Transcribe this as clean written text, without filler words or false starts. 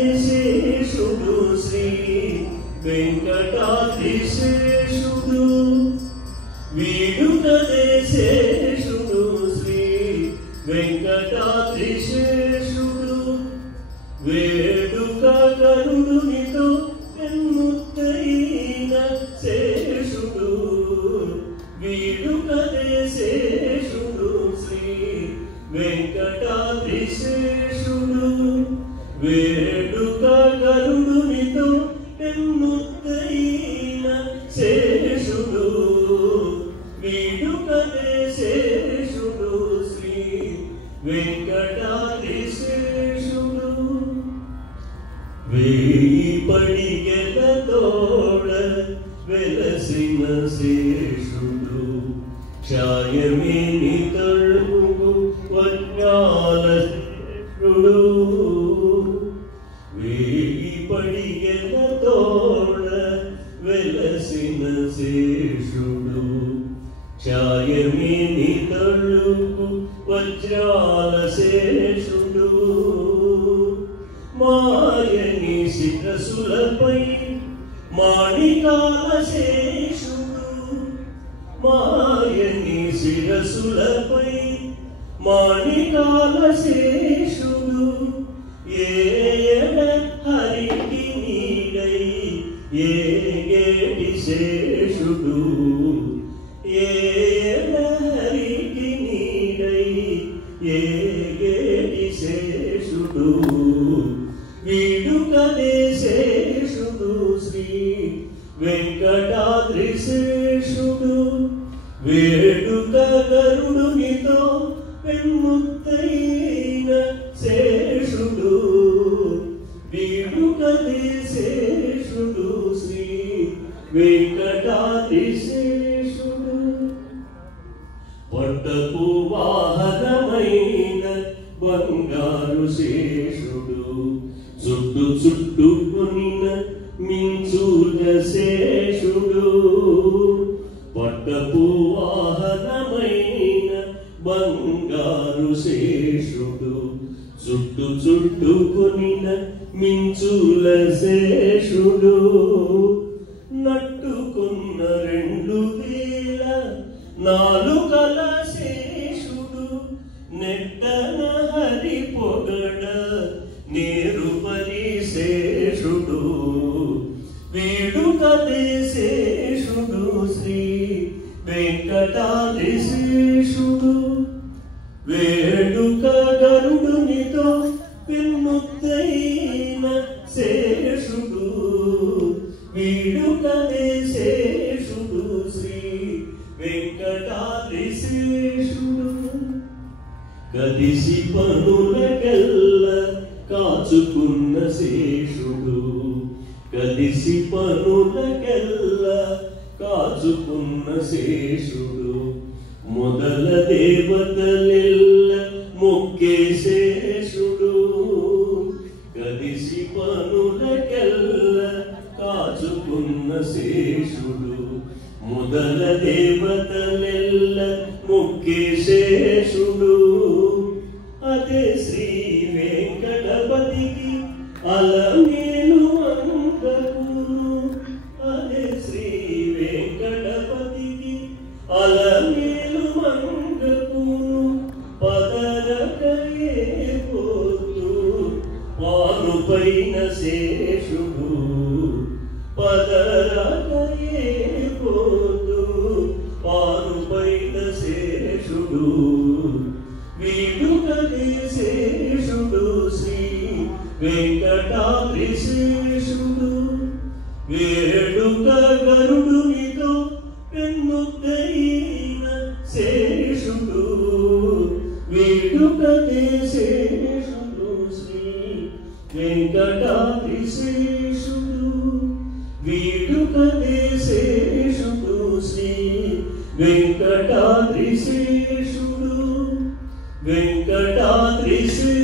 వీడుకదేశేషుడు శ్రీ వెంకటాద్రిశేషుడు వీడుకదేశేషుడు శ్రీ వెంకటాద్రిశేషుడు వేడుక గరుడునితో ఎన్నుత్తైన శేషుడు వీడుకదేశేషుడు శ్రీ వెంకటాద్రిశేషుడు వేడుక గరుడునితో ఎన్నుత్తైన శేషుడు వీడుకదేశేషుడు శ్రీ వెంకటాద్రిశేషుడు వేయి పడిగెలతోడ వెలసిన శేషుడు ఛాయమేని తడుగు వజ్రాల శేషుడు వేయి పడిగెలతోడ వెలసిన శేషుడు ఛాయమేని తడుగు వజ్రాల శేషుడు మాయని శిరసులపై మాణికాల శేషుడు మాయని శిరసులపై మాణికాల శేషుడు ఏడ హరికి నీడై ఏగేటి శేషుడు ఏడ హరికి నీడై ఏగేటి శేషుడు వీడుకదేశేషుడు శ్రీ వెంకటాద్రిశేషుడు వేడుక గరుడునితో పెన్నుత్తైన శేషుడు వీడుకదేశేషుడు శ్రీ వెంకటాద్రిశేషుడు పట్టపు వాహనమైన బంగారు శేషుడు చుట్టు చుట్టుకొనిన మించుల శేషుడు పట్టపు వాహనమైన బంగారు శేషుడు చుట్టు చుట్టుకొనిన మించుల శేషుడు నట్టుకున్న 2000 నాలుకల శేషుడు నెట్టన హరి పొగడ నేరుపరి శేషుడు వీడుకదేశేషుడు శ్రీ వెంకటాద్రిశేషుడు వేడుక గరుడునితో పెన్నుత్తైన శేషుడు వీడుకదేశేషుడు శ్రీ వెంకటాద్రిశేషుడు కదిసి పనులకెల్ల కాచుకున్న శేషుడు కదిసి పనులకెల్ల కాచుకున్న శేషుడు మొదల దేవతలెల్ల మొక్కే శేషుడు కదిసి పనులకెల్ల కాచుకున్న శేషుడు మొదల దేవతలెల్ల మొక్కే శేషుడు అదే శ్రీ వెంకటపతికి అలమేలు మంగకును అదే శ్రీ వెంకటపతికి అలమేలు మంగకును పదరకయే పోతూ పానుపైన శేషుడు పదరకయే పోతూ పానుపైన శేషుడు వీడుకదేశేషుడు శ్రీ వెంకటాద్రిశేషుడు వేడుక గరుడునితో పెన్నుత్తైన శేషుడు వీడుకదేశేషుడు శ్రీ వెంకటాద్రిశేషుడు వీడుకదేశేషుడు శ్రీ వెంకటాద్రిశేషుడు వెంకటాద్రిశేషుడు